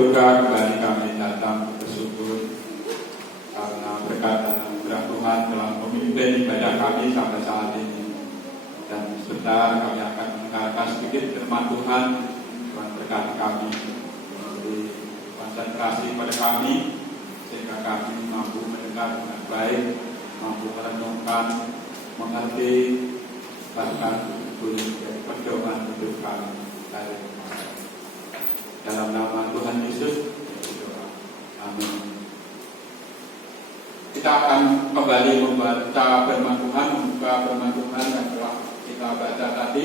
surga kembali kami datang bersyukur karena berkat dan anugerah Tuhan telah memimpin ibadah kami sampai saat ini. Dan sebentar kami akan mendengarkan sedikit firman Tuhan. Tuhan berkati kami, memberi konsentrasi pada kami sehingga kami mampu mendengar dengan baik, mampu merenungkan, mengerti, bahkan menjadi pedoman hidup kami hari ini. Dalam nama Tuhan Yesus, amin. Kita akan kembali membaca firman Tuhan, membuka firman Tuhan yang telah kita baca tadi.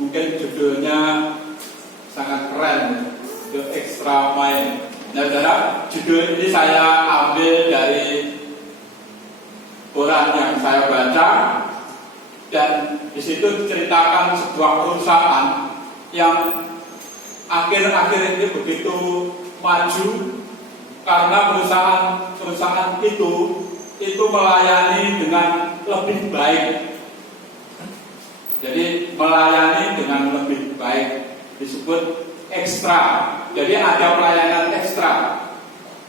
Mungkin judulnya sangat keren, The Extra Mile. Nah, saudara, judul ini saya ambil dari koran yang saya baca, dan di situ diceritakan sebuah perusahaan yang akhir-akhir ini begitu maju karena perusahaan itu melayani dengan lebih baik. Jadi melayani dengan lebih baik disebut ekstra. Jadi ada pelayanan ekstra.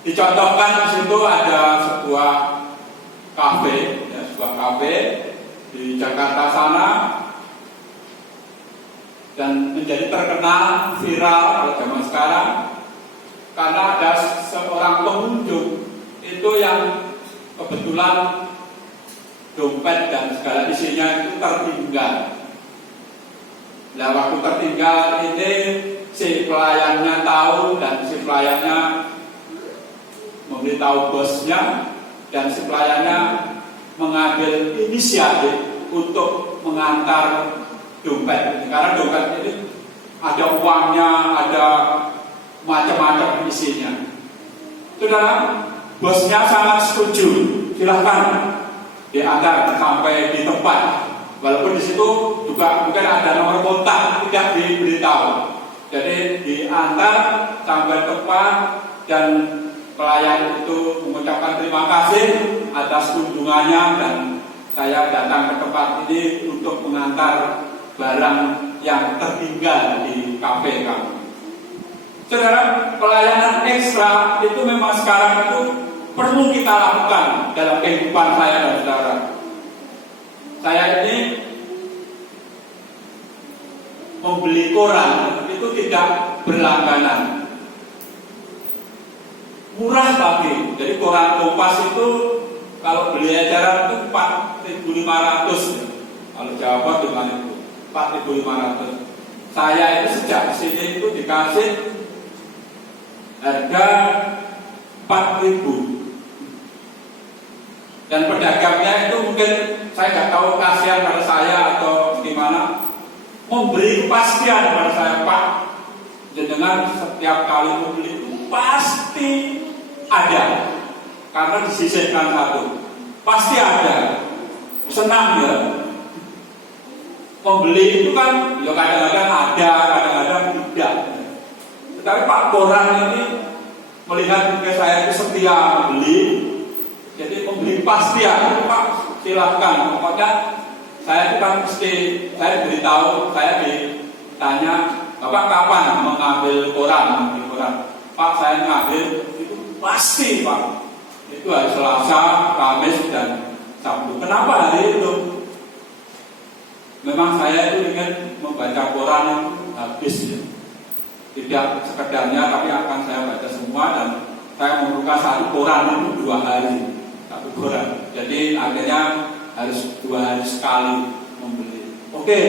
Dicontohkan di situ ada sebuah kafe, sebuah kafe di Jakarta sana, dan menjadi terkenal viral pada zaman sekarang karena ada seorang pengunjung itu yang kebetulan dompet dan segala isinya itu tertinggal. Nah, waktu tertinggal ini si pelayannya tahu, dan si pelayannya memberitahu bosnya, dan si pelayannya mengambil inisiatif untuk mengantar dompet. Karena dompet ini ada uangnya, ada macam-macam isinya. Saudara, bosnya sangat setuju, silahkan diantar sampai di tempat. Walaupun di situ juga mungkin ada nomor kontak, tidak diberitahu. Jadi diantar sampai tempat, dan pelayan itu mengucapkan terima kasih atas kunjungannya, dan saya datang ke tempat ini untuk mengantar barang yang tertinggal di kafe kami. Saudara, pelayanan ekstra itu memang sekarang itu perlu kita lakukan dalam kehidupan saya dan saudara. Saya ini membeli koran itu tidak berlangganan, murah tapi. Jadi koran Kompas itu kalau beli eceran itu 4.500, kalau Jawa dengan itu 4.500. Saya itu sejak sini itu dikasih harga 4.000. Dan pedagangnya itu mungkin saya nggak tahu kasihan pada saya atau gimana, memberi kepastian pada saya, Pak, dengan setiap kali membeli itu pasti ada, karena disisihkan satu, pasti ada. Senang ya. Membeli itu kan ya kadang-kadang ada, kadang-kadang tidak. Tetapi Pak Koran ini melihat ke saya itu setia membeli, jadi membeli pasti ya, Pak, silahkan. Pokoknya saya itu kan mesti, saya beritahu, saya ditanya, Bapak kapan mengambil koran? Pak, saya mengambil itu pasti, Pak. Itu hari Selasa, Kamis, dan Sabtu. Kenapa hari itu? Memang saya itu ingin membaca koran yang habis ya. Tidak sekedarnya, tapi akan saya baca semua, dan saya membuka satu koran itu 2 hari. Satu koran. Jadi akhirnya harus 2 hari sekali membeli. Oke.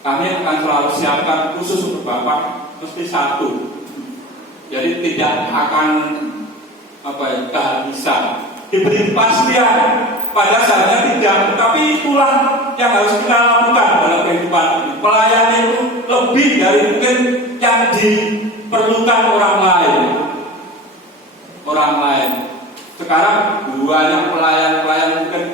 Kami akan selalu siapkan khusus untuk Bapak, mesti 1. Jadi tidak akan kehabisan. Diberi kepastian, pada saatnya tidak. Tapi itulah yang harus kita lakukan dalam kehidupan ini. Pelayan itu lebih dari mungkin yang diperlukan orang lain. Sekarang banyak pelayan mungkin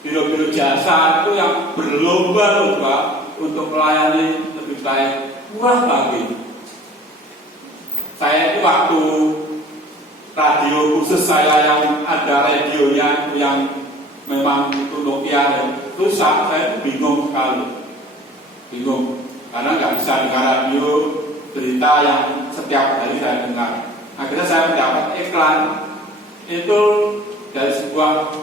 biro-biro jasa itu yang berlomba-lomba untuk melayani lebih baik, murah lagi. Saya itu waktu radio khusus saya yang ada radionya itu yang memang itu Nokia rusak, saya bingung sekali, karena nggak bisa dengar radio berita yang setiap hari saya dengar. Akhirnya saya mendapat iklan itu dari sebuah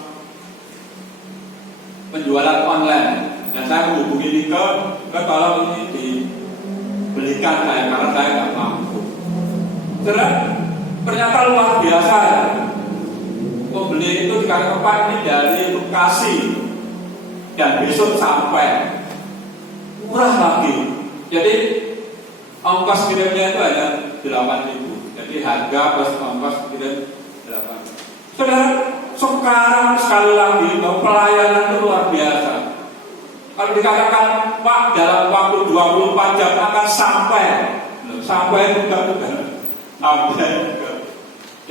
penjualan online, dan saya menghubungi Nike, kalau ini dibelikan saya karena saya nggak mampu. Ternyata luar biasa ya. Pembeli itu dikatakan Pak ini dari Bekasi dan besok sampai, murah lagi. Jadi ongkos kirimnya itu hanya 8.000. Jadi harga plus ongkos kirim 8.000. Saudara, sekarang sekali lagi bahwa pelayanan itu luar biasa. Kalau dikatakan Pak dalam waktu 24 jam akan sampai juga.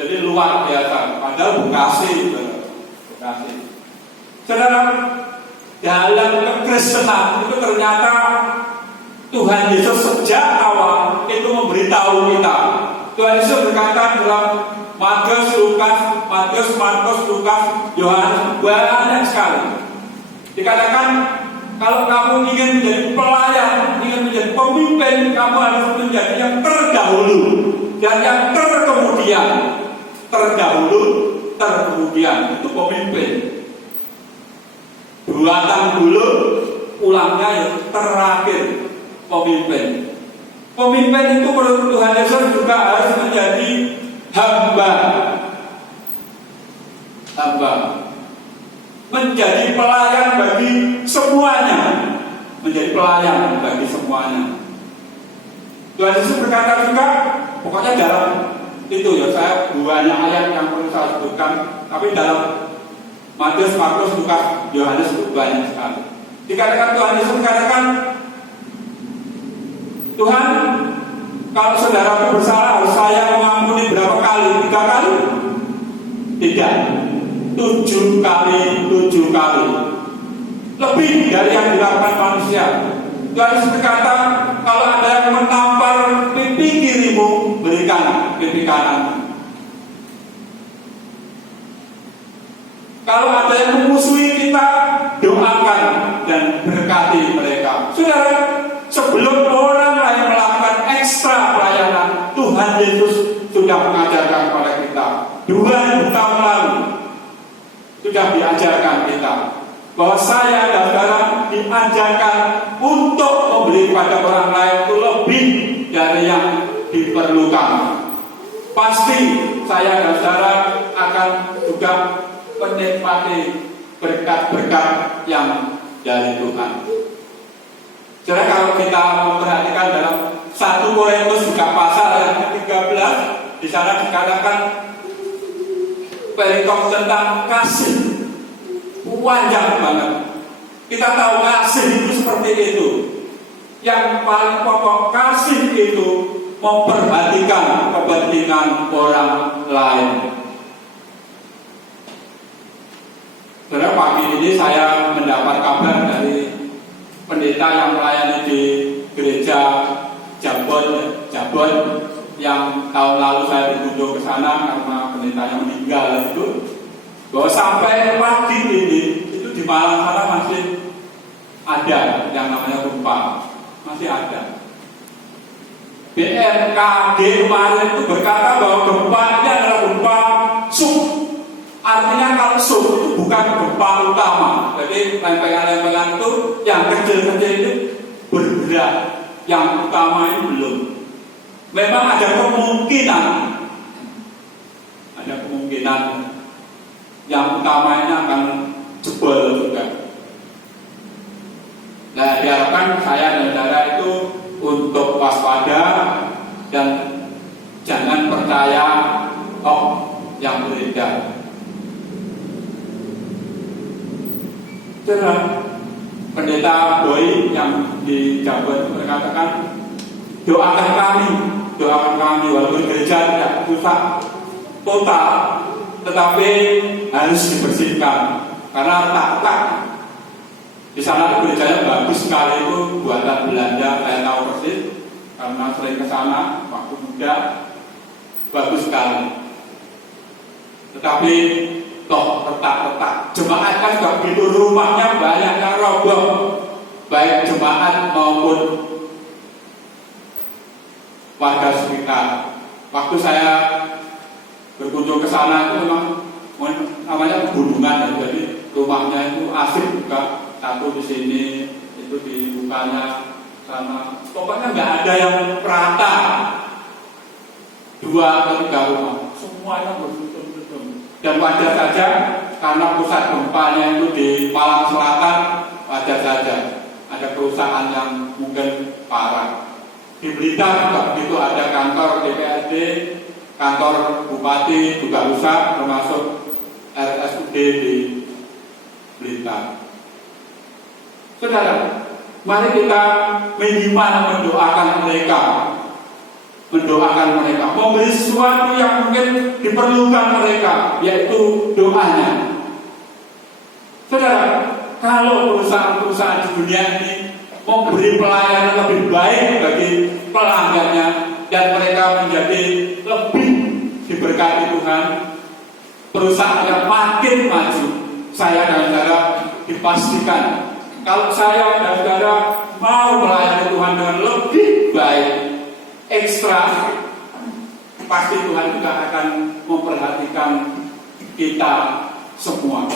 Jadi luar biasa. Padahal Bekasi. Saudara, dalam kekristenan itu ternyata Tuhan Yesus sejak awal itu memberitahu kita. Tuhan Yesus berkata dalam Matius, Markus, Lukas, Yohanes, banyak sekali. Dikatakan kalau kamu ingin menjadi pelayan, ingin menjadi pemimpin, kamu harus menjadi yang terdahulu dan yang terkemudian. Terkemudian itu pemimpin. Buatan dulu, pulangnya yang terakhir pemimpin. Pemimpin itu menurut Tuhan Yesus juga harus menjadi hamba, menjadi pelayan bagi semuanya, Tuhan Yesus berkata juga, pokoknya dalam itu ya, saya banyak ayat yang perlu saya sebutkan, tapi dalam Matius, Markus, Lukas, Yohanes itu banyak sekali. Dikatakan Tuhan Yesus mengatakan, Tuhan, kalau saudara bersalah harus saya mengampuni berapa kali? 3 kali? Tidak, 7 kali. Lebih dari yang dilakukan manusia. Tuhan Yesus berkata, kalau ada yang menampar pipi kirimu, berikan pipi kanan. Kalau ada yang memusuhi kita, doakan dan berkati mereka. Saudara, sebelum orang lain melakukan ekstra pelayanan, Tuhan Yesus sudah mengajarkan kepada kita. 2000 tahun lalu sudah diajarkan kita bahwa saya dan saudara diajarkan untuk memberi kepada orang lain itu lebih dari yang diperlukan. Pasti saya dan saudara akan juga menikmati berkat-berkat yang dari Tuhan. Jadi kalau kita memperhatikan dalam 1 Korintus juga pasal yang ke-13, di sana dikatakan perikop tentang kasih, panjang banget. Kita tahu kasih itu seperti itu. Yang paling pokok kasih itu memperhatikan kepentingan orang lain. Saudara, pagi ini saya mendapat kabar dari pendeta yang melayani di gereja Jabon yang tahun lalu saya berkunjung ke sana karena pendeta yang meninggal itu, bahwa sampai pagi ini itu di Malang sana masih ada yang namanya gempa, masih ada. BMKG kemarin itu berkata bahwa gempa ini adalah gempa sub. Artinya kalau sub itu bukan gempa utama. Jadi lempengan-lempengan itu yang kecil-kecil itu bergerak, yang utama ini belum. Memang ada kemungkinan yang utamanya akan jebol juga. Nah, diharapkan saya dan saudara itu untuk waspada dan jangan percaya hoax yang beredar. Pendeta Boy yang di Jabon berkatakan, doakan kami walaupun gereja tidak rusak total, tetapi harus dibersihkan karena retak-retak. Di sana gerejanya bagus sekali, itu buatan Belanda, saya tahu persis karena sering ke sana waktu muda, bagus sekali. Tetapi toh retak-retak. Jemaat kan juga begitu, rumahnya banyak yang roboh, baik jemaat maupun warga sekitar. Waktu saya berkunjung ke sana itu memang namanya pegunungan, ya. Jadi rumahnya itu asik juga, satu di sini, itu di bukanya sana. Pokoknya nggak ada yang rata, 2 atau 3 rumah, semuanya bersusun-susun. Dan wajar saja karena pusat gempanya itu di Malang Selatan, wajar saja ada kerusakan yang mungkin parah. Di Blitar juga begitu, ada kantor DPRD, kantor bupati juga rusak, termasuk RSUD di Blitar. Saudara, mari kita minimal mendoakan mereka, memberi sesuatu yang mungkin diperlukan mereka, yaitu doanya. Saudara, kalau perusahaan-perusahaan di dunia ini memberi pelayanan lebih baik bagi pelanggannya dan mereka menjadi lebih diberkati Tuhan, perusahaan yang makin maju, saya dan saudara dipastikan kalau saya dan saudara mau melayani Tuhan dengan lebih baik, ekstra, pasti Tuhan juga akan memperhatikan kita semua.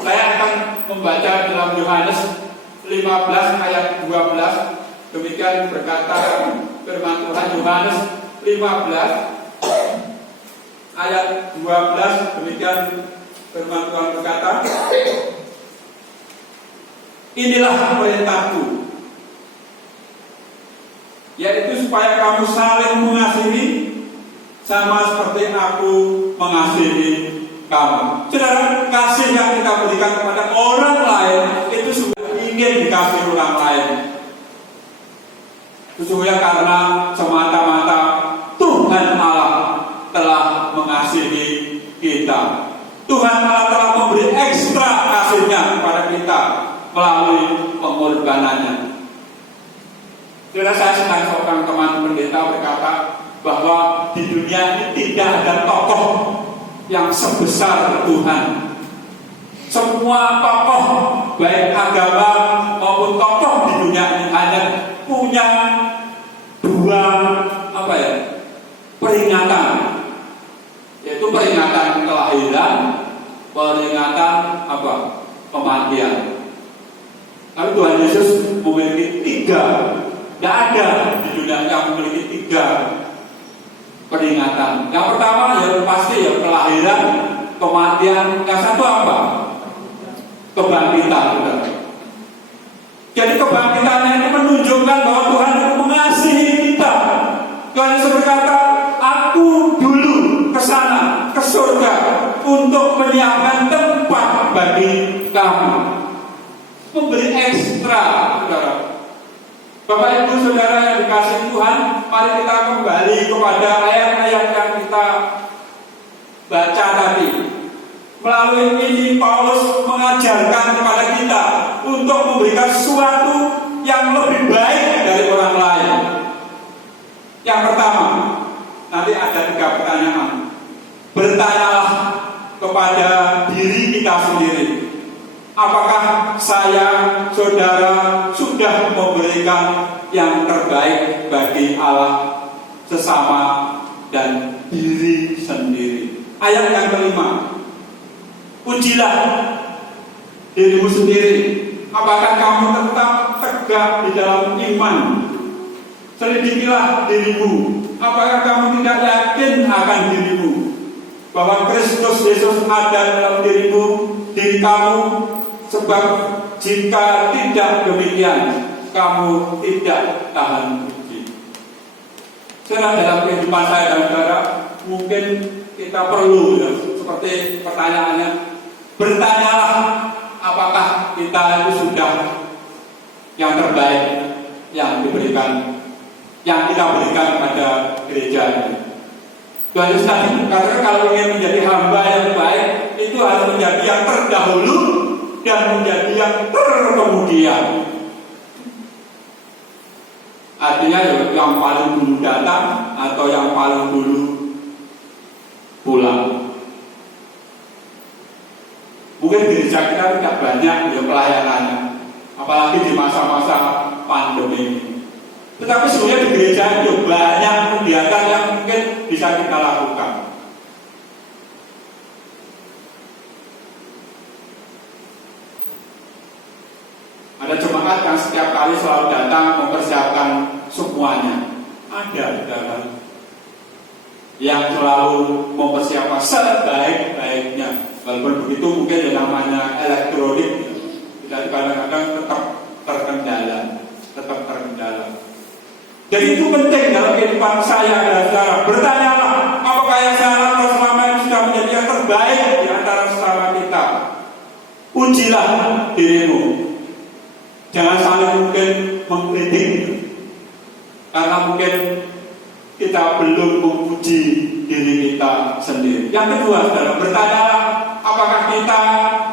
Saya akan membaca dalam Yohanes 15 ayat 12. Demikian berkata firman Tuhan, Yohanes 15 ayat 12. Demikian firman Tuhan berkata, inilah perintahku, yaitu supaya kamu saling mengasihi sama seperti aku mengasihi kamu. Saudara, kasih yang kita berikan kepada orang lain itu sudah ingin dikasih orang lain. Sesungguhnya karena semata-mata Tuhan Allah telah mengasihi kita. Tuhan Allah telah memberi ekstra kasih-Nya kepada kita melalui pengorbanannya. Saudara, saya senang seorang teman pendeta berkata bahwa di dunia ini tidak ada tokoh yang sebesar Tuhan. Semua tokoh baik agama maupun tokoh di dunia ini hanya punya 2 peringatan, yaitu peringatan kelahiran, peringatan kematian. Tapi Tuhan Yesus memiliki 3. Tidak ada di dunia yang memiliki 3 peringatan. Yang pertama ya pasti ya kelahiran, kematian. Yang satu apa? Kebangkitan. Jadi kebangkitannya itu menunjukkan bahwa Tuhan itu mengasihi kita. Tuhan Yesus berkata, aku dulu ke sana, ke surga, untuk menyiapkan tempat bagi kamu. Memberi ekstra, saudara. Bapak Ibu Saudara yang dikasihi Tuhan, mari kita kembali kepada ayat-ayat yang kita baca tadi. Melalui ini Paulus mengajarkan kepada kita untuk memberikan sesuatu yang lebih baik dari orang lain. Yang pertama, nanti ada 3 pertanyaan. Bertanyalah kepada diri kita sendiri. Apakah saya, saudara, sudah memberikan yang terbaik bagi Allah, sesama, dan diri sendiri? Ayat yang kelima, ujilah dirimu sendiri. Apakah kamu tetap tegak di dalam iman? Selidikilah dirimu. Apakah kamu tidak yakin akan dirimu bahwa Kristus Yesus ada dalam diri kamu? Sebab jika tidak demikian, kamu tidak tahan uji. Sekarang dalam kehidupan saya dan saudara, mungkin kita perlu seperti pertanyaannya, bertanyalah apakah kita itu sudah yang terbaik yang diberikan, yang kita berikan pada gereja ini. Tuhan Yesus tadi katakan kalau ingin menjadi hamba yang baik, itu harus menjadi yang terdahulu dan menjadi yang terkemudian. Artinya yang paling dulu datang atau yang paling dulu pulang. mungkin gereja kita tidak banyak ya pelayanannya, apalagi di masa-masa pandemi ini. Tetapi sebenarnya di gereja itu banyak kegiatan yang mungkin bisa kita lakukan. Ada jemaat yang setiap kali selalu datang mempersiapkan semuanya. Ada saudara yang selalu mempersiapkan sebaik-baiknya. Walaupun begitu mungkin yang namanya elektronik tidak kadang-kadang tetap terkendala. Jadi itu penting dalam kehidupan saya dan saudara. Bertanyalah, apakah yang saya lakukan selama ini sudah menjadi yang terbaik di antara sesama kita? Ujilah dirimu. Jangan saling mungkin mengkritik, karena mungkin kita belum memuji diri kita sendiri. Yang kedua, saudara, bertanyalah apakah kita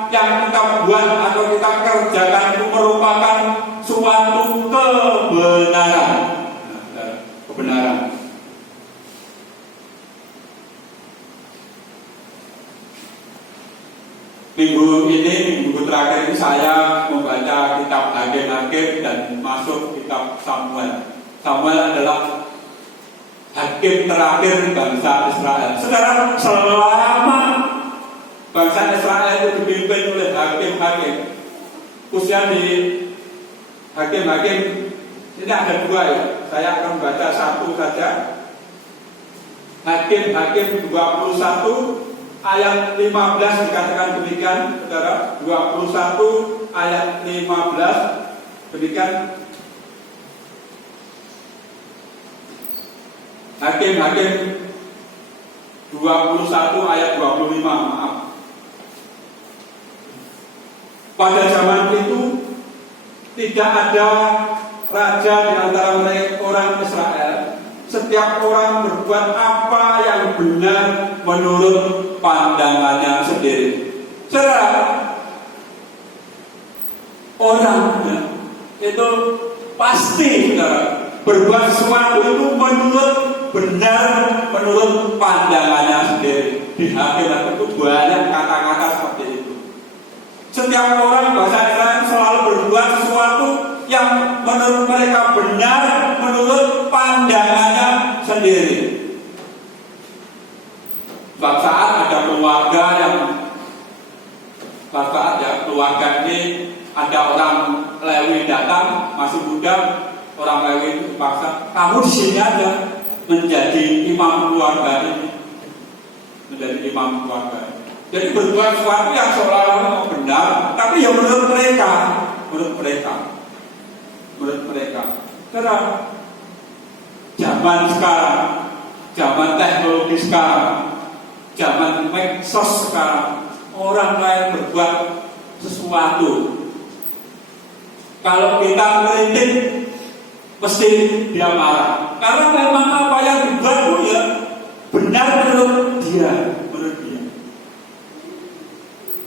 yang kita buat atau kita kerjakan itu merupakan suatu kebenaran. Kebenaran. Minggu terakhir ini saya membaca kitab Hakim-Hakim dan masuk kitab Samuel. Samuel adalah hakim terakhir bangsa Israel. Saudara, selama bangsa Israel itu dipimpin oleh hakim-hakim, khususnya di Hakim-Hakim ini ada dua ya. Saya akan baca satu saja. Hakim-Hakim 21 ayat 15 dikatakan demikian, saudara. 21 ayat 15 demikian. Hakim-Hakim 21 ayat 25, maaf. Pada zaman itu tidak ada raja di antara mereka orang Israel. Setiap orang berbuat apa yang benar menurut pandangannya sendiri. Saudara, orang itu pasti, saudara, berbuat sesuatu itu benar menurut pandangannya sendiri. Di Hakim itu banyak kata-kata seperti itu. Setiap orang bahasa Israel selalu berbuat sesuatu yang menurut mereka benar menurut pandangannya sendiri. Suatu saat ada keluarga keluarga ini ada orang Lewi datang, masih muda. Orang Lewi itu dipaksa, kamu di sini aja menjadi imam keluarga ini, menjadi imam keluarga ini. Jadi berbuat sesuatu yang seolah-olah benar, tapi ya menurut mereka. Karena zaman sekarang, zaman teknologi sekarang, zaman medsos sekarang, orang lain berbuat sesuatu, kalau kita kritik mesti dia marah, karena memang apa yang dibuat itu ya benar menurut dia.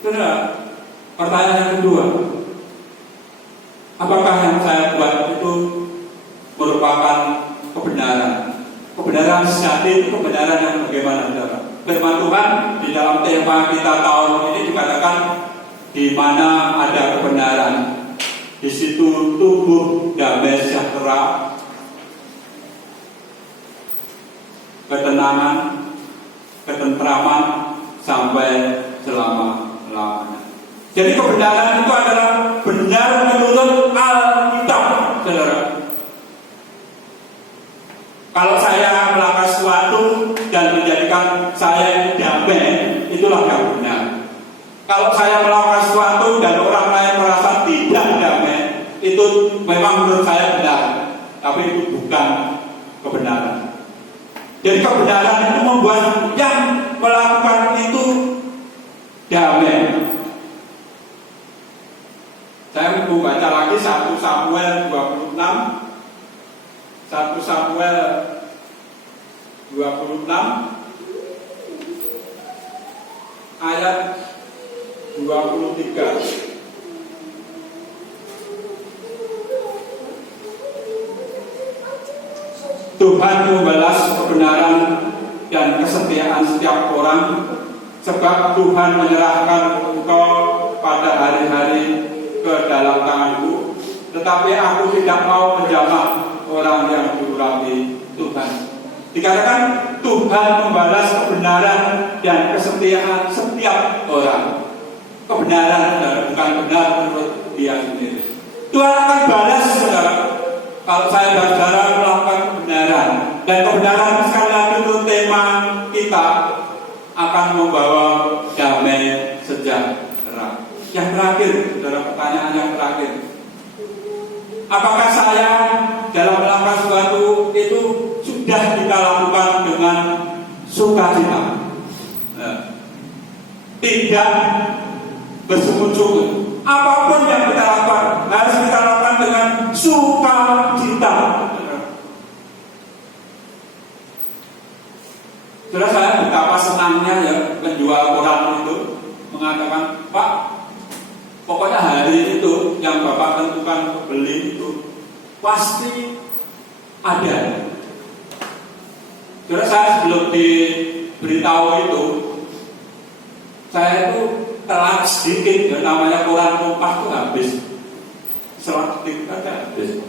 Karena pertanyaan yang kedua, apakah yang saya buat itu merupakan kebenaran? Kebenaran sejati itu kebenaran yang bagaimana, saudara? Firman Tuhan di dalam tema kita tahun ini dikatakan, di mana ada kebenaran, di situ tumbuh damai sejahtera, ketenangan, ketentraman sampai selama-lamanya. Jadi kebenaran itu adalah benar menurut Alkitab, saudara. Kalau saya melakukan sesuatu dan menjadikan saya damai, itulah yang benar. Kalau saya melakukan sesuatu dan orang lain merasa tidak damai, itu memang menurut saya benar, tapi itu bukan kebenaran. Jadi kebenaran itu membuat yang melakukan itu damai. Saya mau baca lagi 1 Samuel 26. 1 Samuel 26 ayat 23. Tuhan membalas kebenaran dan kesetiaan setiap orang, sebab Tuhan menyerahkan engkau pada hari-hari ke dalam tanganku, tetapi aku tidak mau menjamah orang yang diurapi Tuhan. Dikatakan Tuhan membalas kebenaran dan kesetiaan setiap orang. Kebenaran, saudara, bukan benar menurut dia sendiri. Tuhan akan balas, saudara, kalau saya dan saudara melakukan kebenaran. Dan kebenaran sekali lagi itu tema kita, akan membawa damai sejahtera. Yang terakhir, saudara, pertanyaan yang terakhir. Apakah saya dalam melakukan sesuatu itu sudah kita lakukan dengan sukacita? Tidak bersungut-sungut. Apapun yang kita lakukan harus kita lakukan dengan sukacita. Saudara, saya betapa senangnya ya penjual koran itu mengatakan, Pak, pokoknya hari itu yang Bapak tentukan beli itu pasti ada. Saudara, saya sebelum diberitahu itu, saya itu telat sedikit, ya, namanya koran Kompas itu habis, seletik aja habis.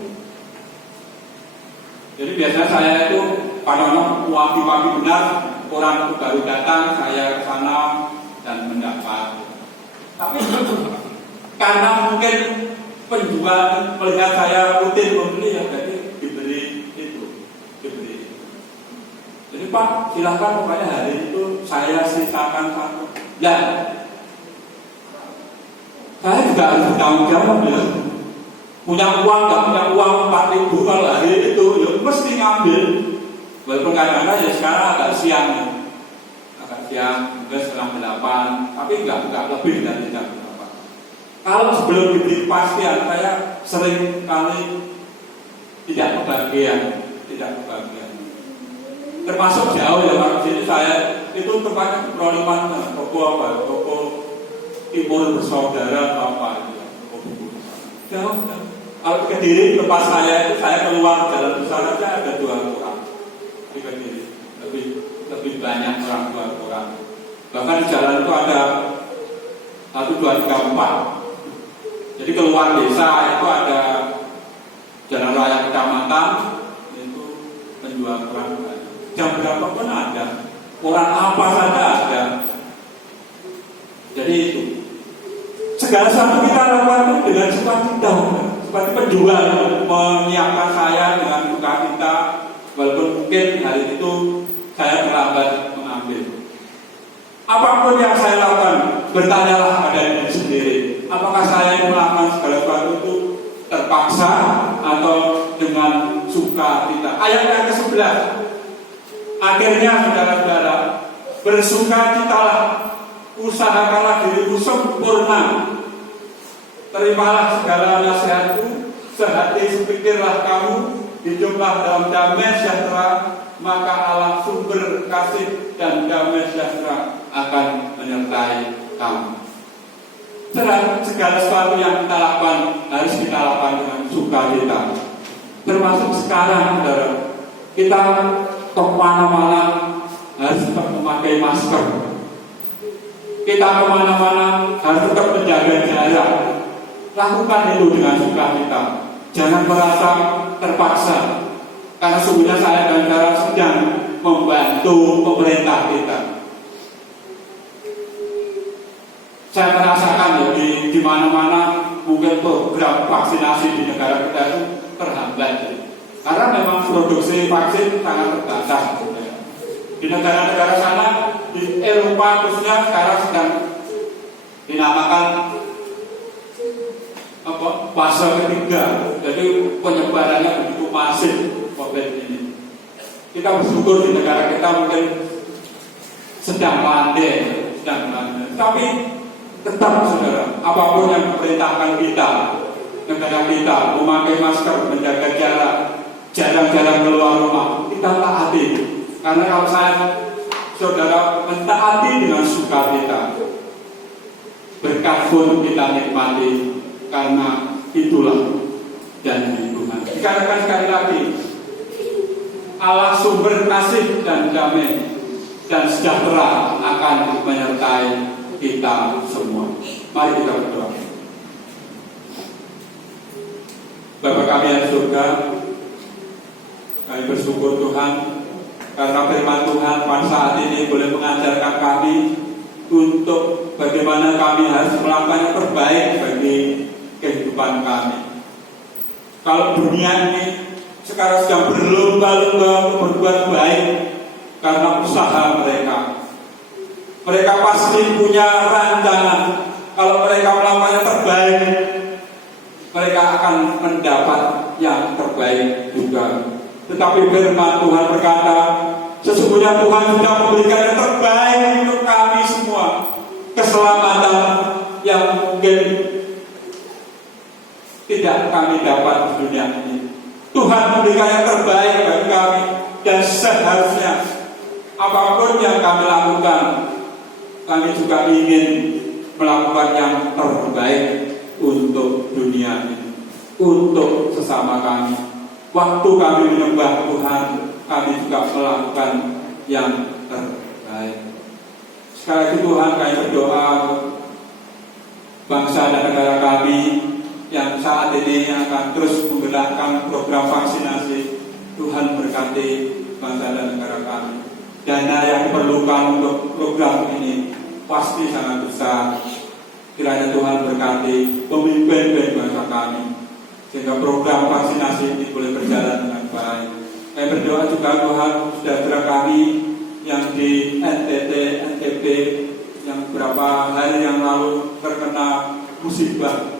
Jadi biasanya saya itu kadang-kadang pagi-pagi benar koran itu baru datang, saya ke sana dan mendapat. Tapi karena mungkin penjual melihat saya rutin membeli, ya jadi diberi itu. Jadi Pak, silakan pokoknya hari itu saya sisakan satu. Ya, saya juga harus bertanggung jawab ya. Punya uang, nggak punya uang 4.000 kalau hari itu, ya mesti ngambil. Walaupun kadang-kadang ya sekarang agak siang ya. Agak siang, mungkin setengah 8, tapi nggak lebih dari jam 8. Kalau sebelum diberi kepastian, saya sering kali tidak kebagian. Termasuk jauh ya Pak, jadi saya itu tempatnya Proliman, toko Timur Bersaudara apa itu, toko buku. Jauh. Kalau di Kediri tempat saya itu, saya keluar jalan besar aja ada 2 orang di Kediri, lebih banyak orang 2 orang. Bahkan di jalan itu ada 1, 2, 3, 4. Jadi keluar desa itu ada jalan raya kecamatan, itu penjual koran. Jam berapa pun ada, koran apa saja ada. Jadi itu segala sesuatu kita lakukan dengan sukacita. Seperti penjual menyiapkan saya dengan sukacita, walaupun mungkin hari itu saya terlambat mengambil. Apapun yang saya lakukan, bertanyalah pada diri sendiri, apakah saya melakukan segala sesuatu itu terpaksa atau dengan sukacita. Ayat yang ke-11, akhirnya saudara-saudara, bersukacitalah, usahakanlah dirimu sempurna, terimalah segala nasihatku, sehati sepikirlah kamu, hiduplah dalam damai sejahtera, maka Allah sumber kasih dan damai sejahtera akan menyertai kamu. Segala sesuatu yang kita lakukan harus kita lakukan dengan sukacita. Termasuk sekarang, saudara, kita ke mana-mana harus tetap memakai masker. Kita kemana-mana harus tetap menjaga jarak. Lakukan itu dengan sukacita. Jangan merasa terpaksa, karena sungguhnya saya dan saudara sedang membantu pemerintah kita. Saya merasakan ya, di mana-mana mungkin program vaksinasi di negara kita itu terhambat. Karena memang produksi vaksin sangat terbatas. Di negara-negara sana, di Eropa khususnya sekarang sedang dinamakan fase ketiga. Jadi penyebarannya begitu masif COVID ini. Kita bersyukur di negara kita mungkin sedang landai. Tapi tetap saudara, apapun yang diperintahkan kita, negara kita memakai masker, menjaga jarak, jarang-jarang keluar rumah, kita taati. Karena kalau saudara mentaati dengan sukacita, berkat pun kita nikmati, karena itulah janji Tuhan. Dikatakan sekali lagi, Allah sumber kasih dan damai dan sejahtera akan menyertai kita semua. Mari kita berdoa. Bapa kami yang di surga, kami bersyukur Tuhan karena firman Tuhan pada saat ini boleh mengajarkan kami untuk bagaimana kami harus melakukan yang terbaik bagi kehidupan kami. Kalau dunia ini sekarang sedang berlomba-lomba untuk berbuat baik karena usaha mereka. Mereka pasti punya rancangan. Kalau mereka melakukan yang terbaik, mereka akan mendapat yang terbaik juga. Tetapi firman Tuhan berkata, sesungguhnya Tuhan sudah memberikan yang terbaik untuk kami semua. Keselamatan yang mungkin tidak kami dapat di dunia ini. Tuhan memberikan yang terbaik bagi kami. Dan seharusnya apapun yang kami lakukan, kami juga ingin melakukan yang terbaik untuk dunia ini, untuk sesama kami. Waktu kami menyembah Tuhan, kami juga melakukan yang terbaik. Sekali lagi Tuhan, kami berdoa bangsa dan negara kami yang saat ini akan terus menggerakkan program vaksinasi. Tuhan berkati bangsa dan negara kami. Dana yang diperlukan untuk program ini pasti sangat besar. Kiranya Tuhan berkati pemimpin bangsa kami, sehingga program vaksinasi ini boleh berjalan dengan baik. Kami berdoa juga Tuhan, saudara kami yang di NTT, NTB, yang beberapa hari yang lalu terkena musibah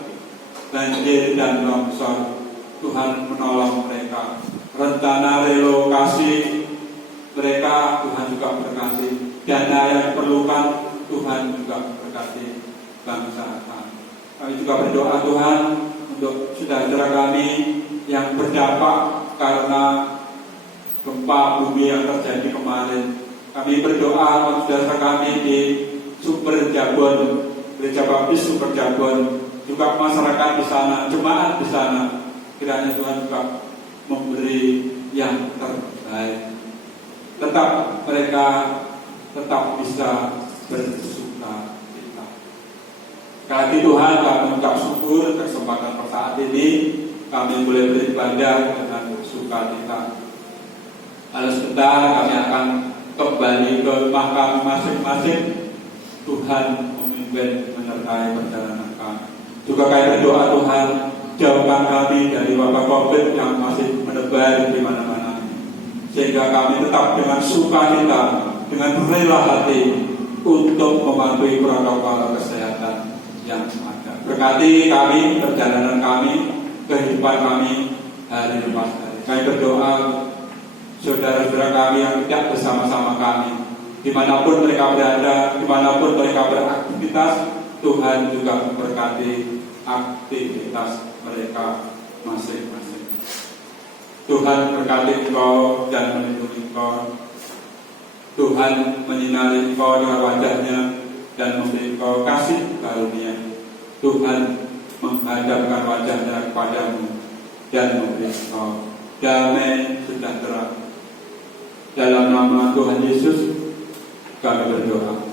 banjir dan longsor. Tuhan menolong mereka. Rencana relokasi mereka Tuhan juga berkati. Dana yang diperlukan Tuhan juga berkati bangsa kami. Kami juga berdoa Tuhan untuk saudara kami yang berdampak karena gempa bumi yang terjadi kemarin. Kami berdoa untuk saudara kami di Super Jabon, Gereja Baptis Super Jabon, juga masyarakat di sana, jemaat di sana. Kiranya Tuhan juga memberi yang terbaik. Tetap mereka tetap bisa bersuka cita. Sekali lagi Tuhan, kami mengucap syukur kesempatan pada saat ini kami boleh beribadah dengan sukacita. Lalu sebentar kami akan kembali ke rumah kami masing-masing. Tuhan memimpin menyertai perjalanan kami. Juga kami berdoa Tuhan, jauhkan kami dari wabah COVID yang masih menebar di mana-mana, sehingga kami tetap dengan sukacita, dengan rela hati untuk mematuhi protokol kesehatan yang ada. Berkati kami, perjalanan kami, kehidupan kami hari lepas hari. Kami berdoa saudara-saudara kami yang tidak bersama-sama kami, dimanapun mereka berada, dimanapun mereka beraktivitas, Tuhan juga memberkati aktivitas mereka masing-masing. Tuhan berkati engkau dan melindungi engkau. Tuhan menyinari engkau dengan wajahnya dan memberi engkau kasih karunia. Tuhan menghadapkan wajahnya kepadamu dan memberi engkau damai sejahtera. Dalam nama Tuhan Yesus kami berdoa.